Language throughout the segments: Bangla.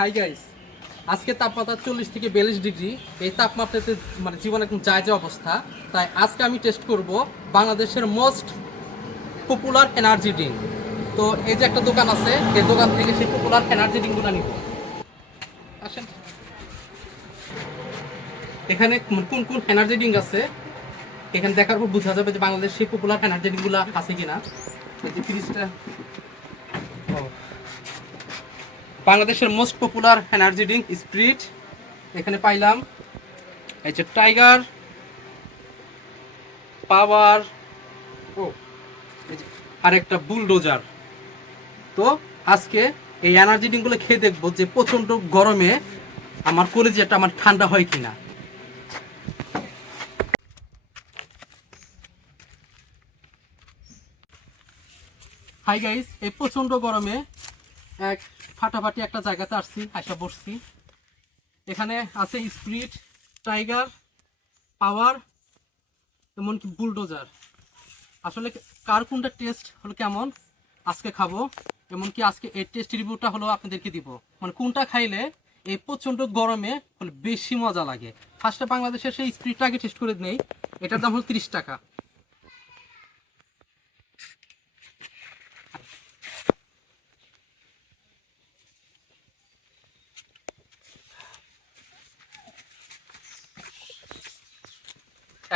হাই গাইস আজকে তাপমাত্রা চল্লিশ থেকে বিয়াল্লিশ ডিগ্রি এই তাপমাত্রাতে মানে জীবন একদম যায় যায় অবস্থা, তাই আজকে আমি টেস্ট করব বাংলাদেশের মোস্ট পপুলার এনার্জি ড্রিঙ্ক তো এই যে একটা দোকান আছে, এই দোকান থেকে সেই পপুলার এনার্জি ড্রিঙ্কগুলো নিব। আসেন। এখানে কোন কোন এনার্জি ড্রিঙ্ক আছে? এখানে দেখার পর বোঝা যাবে যে বাংলাদেশ সেই পপুলার এনার্জি ড্রিঙ্কগুলো আছে কিনা। এই যে ফ্রিজটা বাংলাদেশের most popular energy drink Sprite এখানে পাইলাম। এই যে টাইগার পাওয়ার ও যে আরেকটা বুলডোজার তো আজকে এই এনার্জি ড্রিঙ্কগুলো খেয়ে দেখব যে প্রচণ্ড গরমে আমার কলেজেটা আমার ঠান্ডা হয় কিনা। হাই গাইস এই প্রচণ্ড গরমে এক ফাটাফাটি একটা জায়গাতে আসছি আসা বসছি। এখানে আছে স্প্রিট, টাইগার, পাওয়ার, এমনকি বুলডোজার। আসলে কার কোনটা টেস্ট হলো কেমন, আজকে খাব। এমনকি আজকে এই টেস্ট রিভিউটা হলো আপনাদেরকে দিব। মানে কোনটা খাইলে এই প্রচণ্ড গরমে বেশি মজা লাগে। ফার্স্টে বাংলাদেশের সেই স্প্রিটটা আগে টেস্ট করে নেই, এটার দাম হলো তিরিশ টাকা।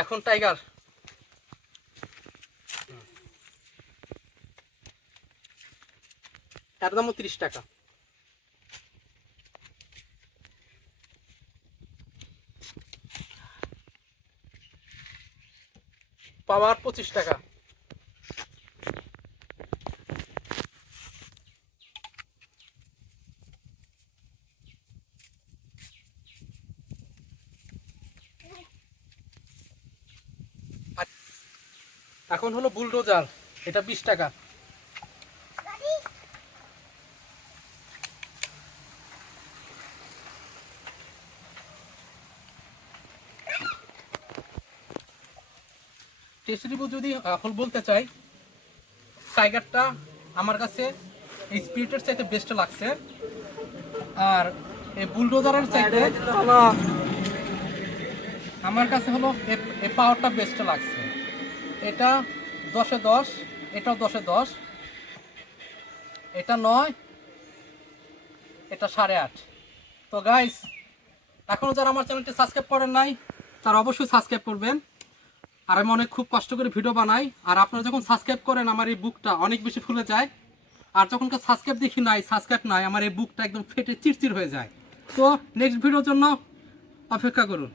এখন টাইগার। এর দামও তিরিশ টাকা। পাওয়ার পঁচিশ টাকা। এখন হলো বুলডোজার এটা বিশ টাকা। টেস্ট রিভিউ যদি এখন বলতে চাই টাইগারটা আমার কাছে এই স্পিরিটের চাইতে বেস্ট লাগছে। আর এই বুলডোজারের চাইতে আমার কাছে হলো এ- এই পাওয়ারটা বেস্ট লাগছে। এটা দশে দশ, এটাও দশে দশ। এটা নয়, এটা সাড়ে আট। তো গাইস এখনও যারা আমার চ্যানেলটি সাবস্ক্রাইব করেন নাই, তারা অবশ্যই সাবস্ক্রাইব করবেন। আর আমি অনেক খুব কষ্ট করে ভিডিও বানাই। আর আপনারা যখন সাবস্ক্রাইব করেন, আমার এই বুকটা অনেক বেশি ফুলে যায়। আর যখন সাবস্ক্রাইব দেখি নাই সাবস্ক্রাইব নাই, আমার এই বুকটা একদম ফেটে চিরচির হয়ে যায়। তো নেক্সট ভিডিওর জন্য অপেক্ষা করুন।